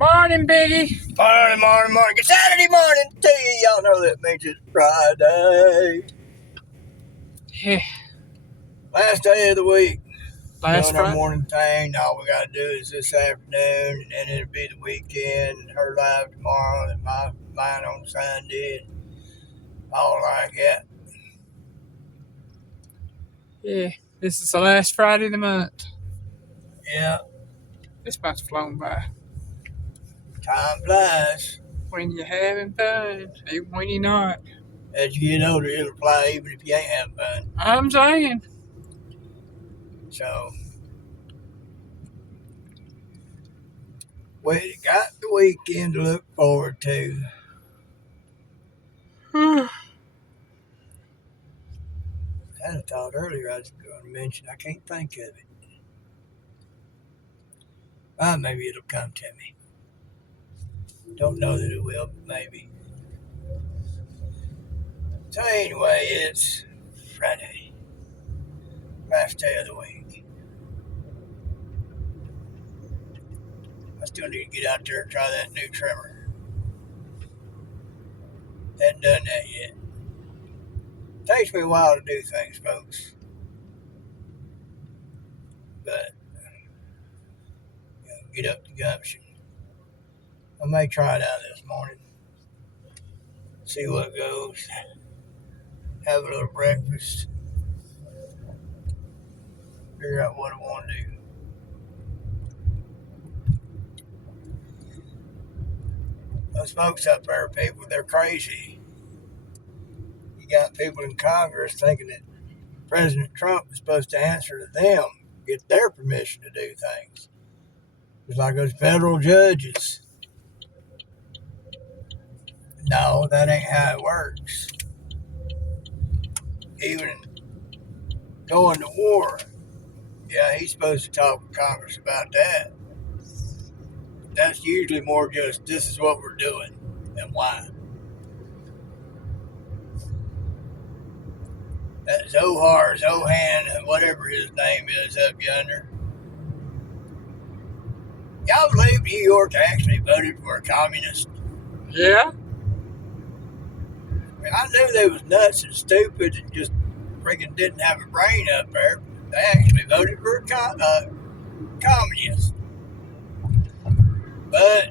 Morning, Biggie. Morning. Good Saturday morning to you. Y'all know that means it's Friday. Yeah, Last day of the week. last Doing our Friday. morning thing. All we got to do is this afternoon, and then it'll be the weekend. Her live tomorrow, and mine on Sunday, and all like that. Yeah, this is the last Friday of the month. Yeah, This month's flown by. time flies. When you're having fun, even when you're not. As you get older, it'll fly even if you ain't having fun. I'm saying. So, we got the weekend to look forward to. Yeah, I had a thought earlier I was going to mention. I can't think of it. Maybe it'll come to me. Don't know that it will, but maybe. So anyway, it's Friday, last day of the week. I still need to get out there and try that new trimmer. Hadn't done that yet. Takes me a while to do things, folks. But get up to gumption. I may try it out this morning. See what goes. Have a little breakfast. Figure out what I want to do. Those folks up there, people, they're crazy. You got people in Congress thinking that President Trump is supposed to answer to them, get their permission to do things. It's like those federal judges. No, that ain't how it works. Even going to war, yeah, he's supposed to talk to Congress about that. That's usually more just, this is what we're doing and why. That Zohar, Zohan, whatever his name is up yonder. Y'all believe New York actually voted for a communist? yeah. I knew they was nuts and stupid and just freaking didn't have a brain up there. They actually voted for a communist. But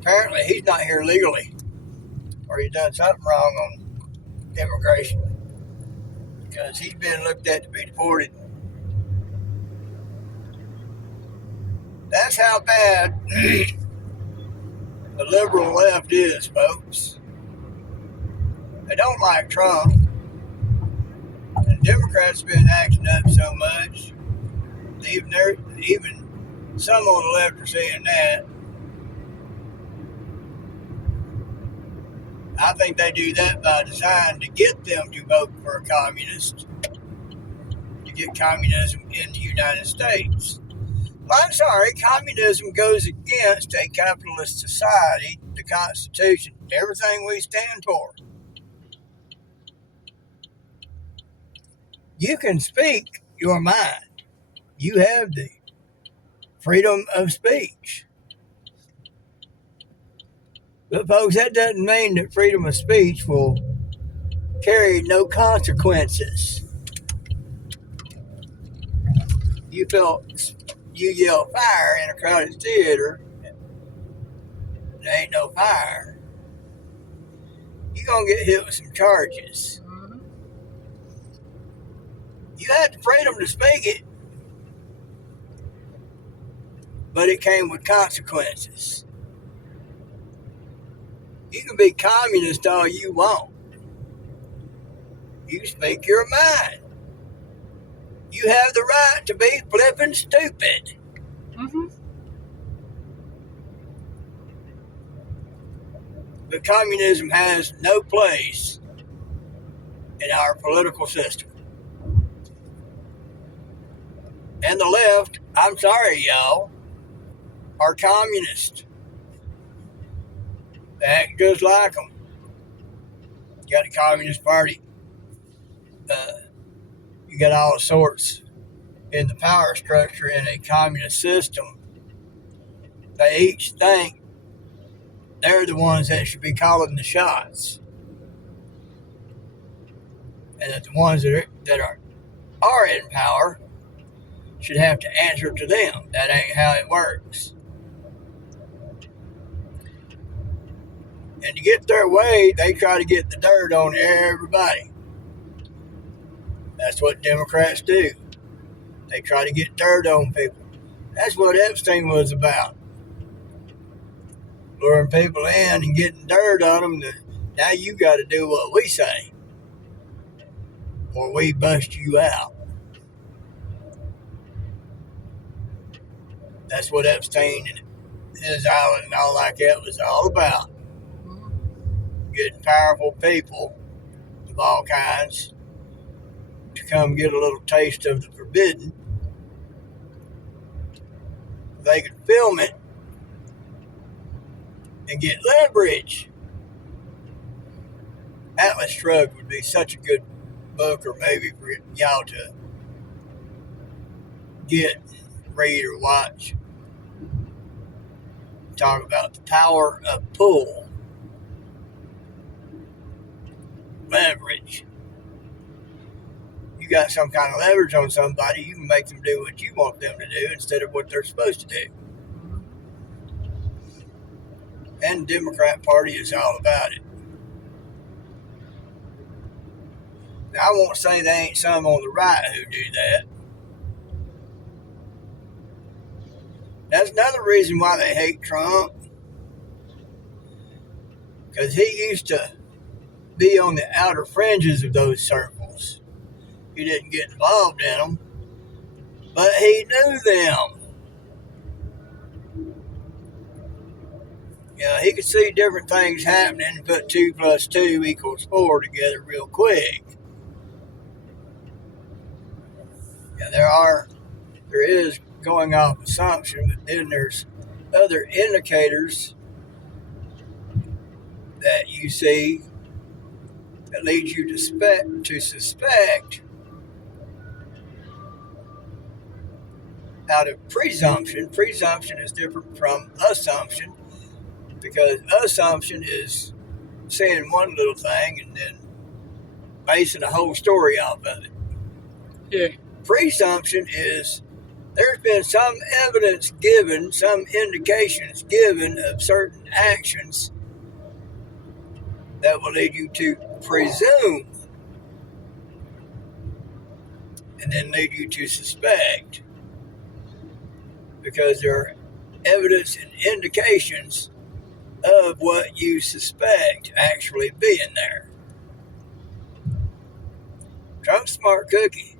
apparently he's not here legally, or he's done something wrong on immigration, because he's been looked at to be deported. That's how bad the liberal left is, folks. They don't like Trump. And Democrats have been acting up so much. Even some on the left are saying that. I think they do that by design to get them to vote for a communist, to get communism in the United States. Well, I'm sorry, communism goes against a capitalist society, the Constitution, everything we stand for. You can speak your mind. You have the freedom of speech. But folks, that doesn't mean that freedom of speech will carry no consequences. You yell fire in a crowded theater, there ain't no fire. You're going to get hit with some charges. You had the freedom to speak it, but it came with consequences. You can be communist all you want. You speak your mind. You have the right to be flippin' stupid. Mm-hmm. But communism has no place in our political system. And the left, I'm sorry, y'all, are communist. They act just like them. You got the Communist Party. You got all sorts in the power structure in a communist system, they each think they're the ones that should be calling the shots, and that the ones that are in power should have to answer to them. That ain't how it works. And to get their way, they try to get the dirt on everybody. That's what Democrats do. They try to get dirt on people. That's what Epstein was about. Luring people in and getting dirt on them. Now you got to do what we say, or we bust you out. That's what Epstein and his island and all like that was all about. Getting powerful people of all kinds to come get a little taste of the forbidden. They could film it and get leverage. Atlas Shrugged would be such a good book, or maybe for y'all to get, read, or watch. Talk about the power of pull. Leverage. You got some kind of leverage on somebody, you can make them do what you want them to do instead of what they're supposed to do. And the Democrat Party is all about it. Now, I won't say there ain't some on the right who do that. That's another reason why they hate Trump. Because he used to be on the outer fringes of those circles. He didn't get involved in them, but he knew them. You know, he could see different things happening and put 2 + 2 = 4 together real quick. Yeah, there is going off assumption, but then there's other indicators that you see that leads you to suspect out of presumption. Presumption is different from assumption, because assumption is saying one little thing and then basing a whole story off of it. Yeah. Presumption is there's been some evidence given, some indications given of certain actions that will lead you to presume and then lead you to suspect, because there are evidence and indications of what you suspect actually being there. Trump's a smart cookie.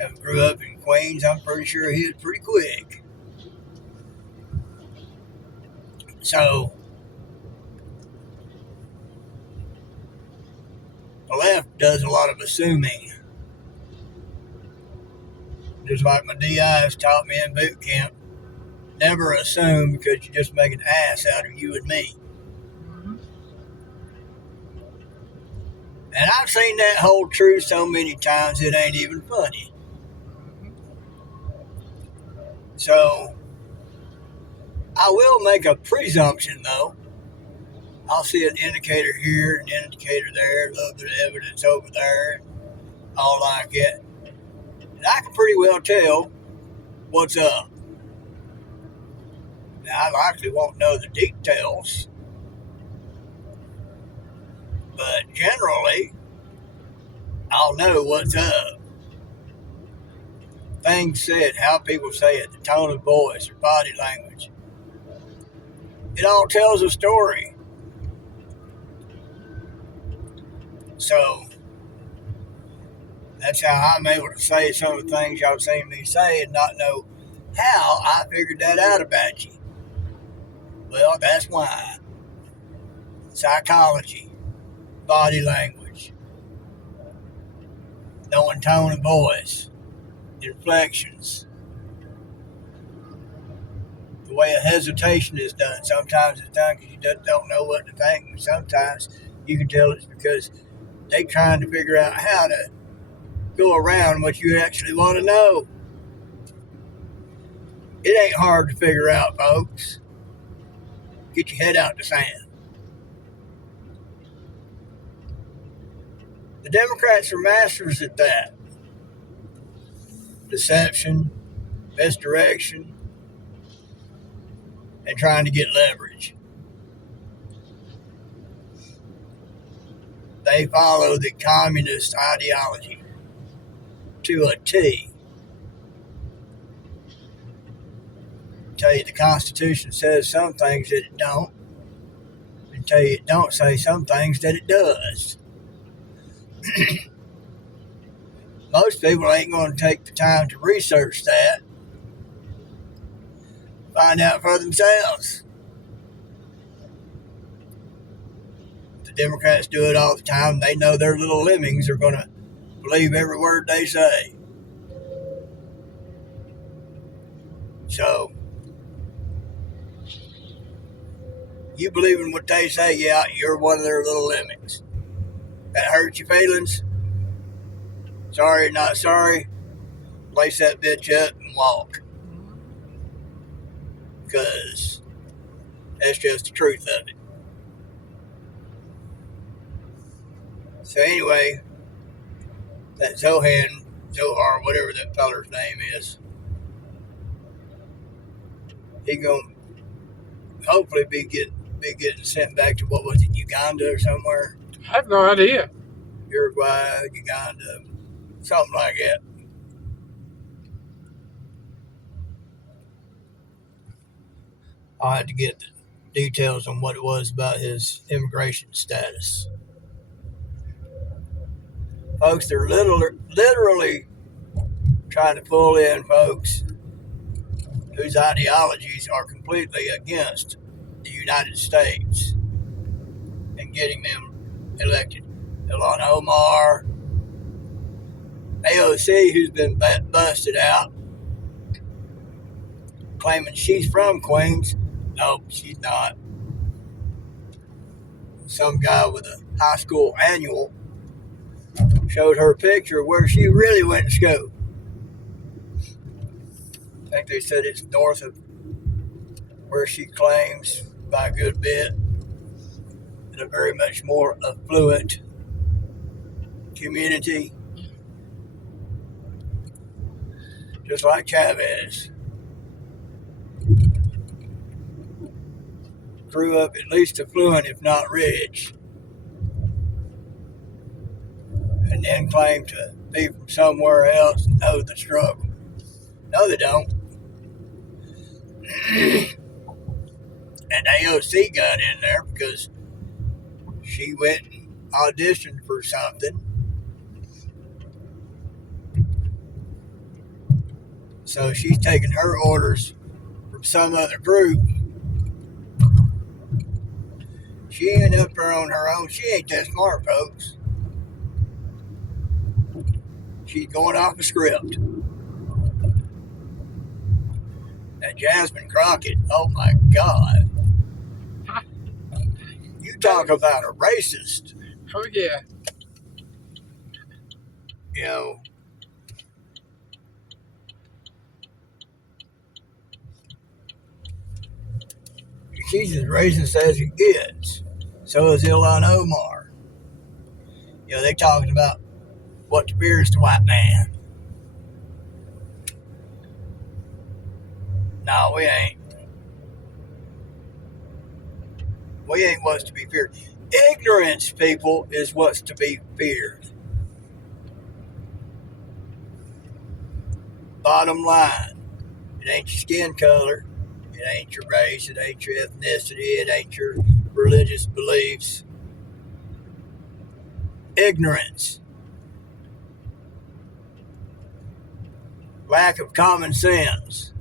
I grew up in Queens. I'm pretty sure he was pretty quick. So the left does a lot of assuming. Just like my DIs taught me in boot camp. Never assume, because you just make an ass out of you and me. And I've seen that hold true so many times it ain't even funny. So I will make a presumption, though. I'll see an indicator here, an indicator there, a little bit of evidence over there, all like it. And I can pretty well tell what's up. Now, I likely won't know the details, but generally, I'll know what's up. Things said, how people say it, the tone of voice, or body language. It all tells a story. So, that's how I'm able to say some of the things y'all seen me say and not know how I figured that out about you. Well, that's why. Psychology, body language, knowing tone of voice, inflections, the way a hesitation is done. Sometimes it's done because you just don't know what to think. Sometimes you can tell it's because they're trying to figure out how to go around what you actually want to know. It ain't hard to figure out, folks. Get your head out the sand. The Democrats are masters at that. Deception, misdirection, and trying to get leverage. They follow the communist ideology to a T. Tell you the Constitution says some things that it don't, and tell you it don't say some things that it does. Most people ain't going to take the time to research that, find out for themselves. The Democrats do it all the time. They know their little lemmings are going to believe every word they say. So, you believe in what they say, yeah, you're one of their little lemmings. That hurts your feelings? Sorry, not sorry. Lace that bitch up and walk. Because that's just the truth of it. So anyway, that Zohar, whatever that feller's name is, he gonna hopefully be getting sent back to, what was it, Uganda or somewhere? I have no idea. Uruguay, Uganda, something like that. I'll have to get the details on what it was about his immigration status. Folks, they're literally trying to pull in folks whose ideologies are completely against the United States and getting them elected. Ilhan Omar, AOC, who's been busted out, claiming she's from Queens. Nope, she's not. Some guy with a high school annual showed her a picture of where she really went to school. I think they said it's north of where she claims by a good bit, in a very much more affluent community, just like Chavez. Grew up at least affluent, if not rich, and then claim to be from somewhere else and know the struggle. No, they don't. And AOC got in there because she went and auditioned for something. So she's taking her orders from some other group. She ain't up there on her own. She ain't that smart, folks. She's going off a script. That Jasmine Crockett, oh my God. You talk about a racist. Oh, yeah. You know, she's as racist as it gets. So is Ilhan Omar. You know, they talking about what fears the white man. No, we ain't. We ain't what's to be feared. Ignorance, people, is what's to be feared. Bottom line, it ain't your skin color, it ain't your race, it ain't your ethnicity, it ain't your religious beliefs. Ignorance. Lack of common sense.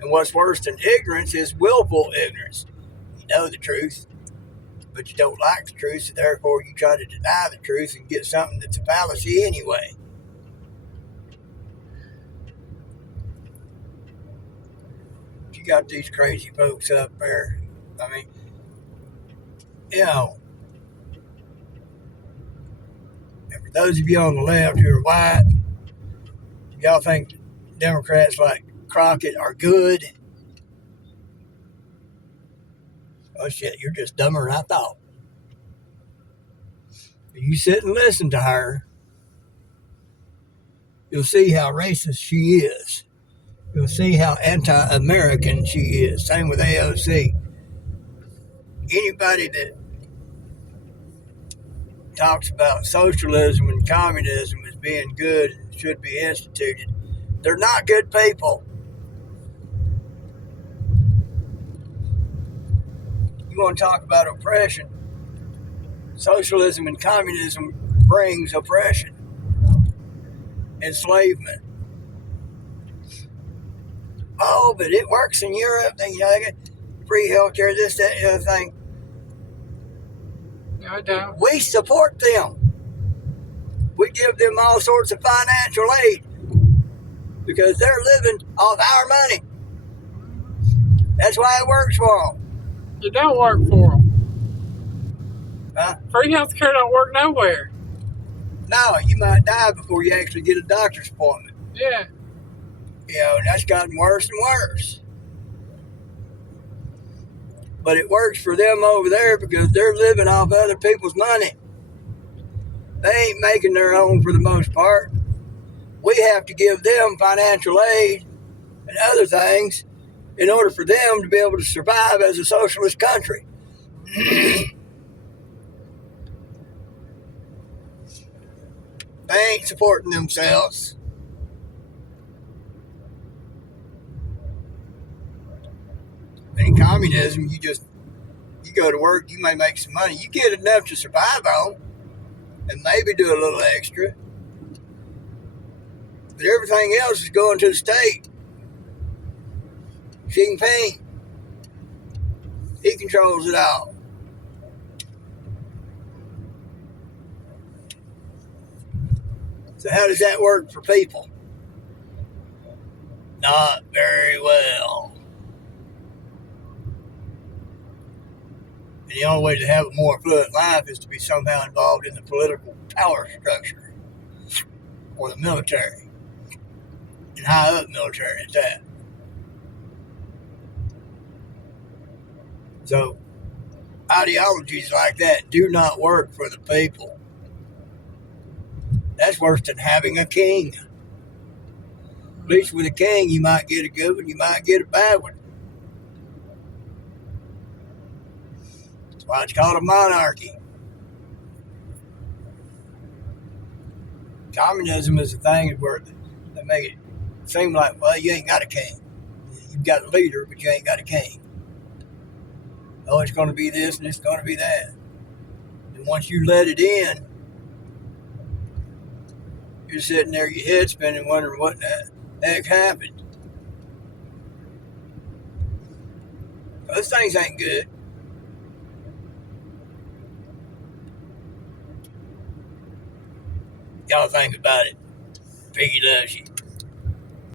And what's worse than ignorance is willful ignorance. You know the truth, but you don't like the truth, so therefore you try to deny the truth and get something that's a fallacy anyway. You got these crazy folks up there. I mean, you know, those of you on the left who are white, y'all think Democrats like Crockett are good. Oh shit, you're just dumber than I thought. You sit and listen to her, you'll see how racist she is. You'll see how anti-American she is. Same with AOC. Anybody that talks about socialism and communism as being good and should be instituted, they're not good people. You want to talk about oppression? Socialism and communism brings oppression, enslavement. Oh, but it works in Europe. They get free healthcare, this, that, and the other thing. No, I don't. We support them. We give them all sorts of financial aid because they're living off our money. That's why it works for them. It don't work for them. Huh? Free health care don't work nowhere. No, you might die before you actually get a doctor's appointment. Yeah. And that's gotten worse and worse. But it works for them over there because they're living off other people's money. They ain't making their own for the most part. We have to give them financial aid and other things in order for them to be able to survive as a socialist country. They ain't supporting themselves. In communism, you go to work, you may make some money. You get enough to survive on and maybe do a little extra. But everything else is going to the state. Xi Jinping, he controls it all. So how does that work for people? Not very well. And the only way to have a more affluent life is to be somehow involved in the political power structure or the military, and high up military at that. So ideologies like that do not work for the people. That's worse than having a king. At least with a king, you might get a good one, you might get a bad one. That's why it's called a monarchy. Communism is a thing where they make it seem like, well, you ain't got a king. You've got a leader, but you ain't got a king. Oh, it's going to be this and it's going to be that. And once you let it in, you're sitting there, your head spinning, wondering what the heck happened. Those things ain't good. Y'all think about it. Piggy loves you.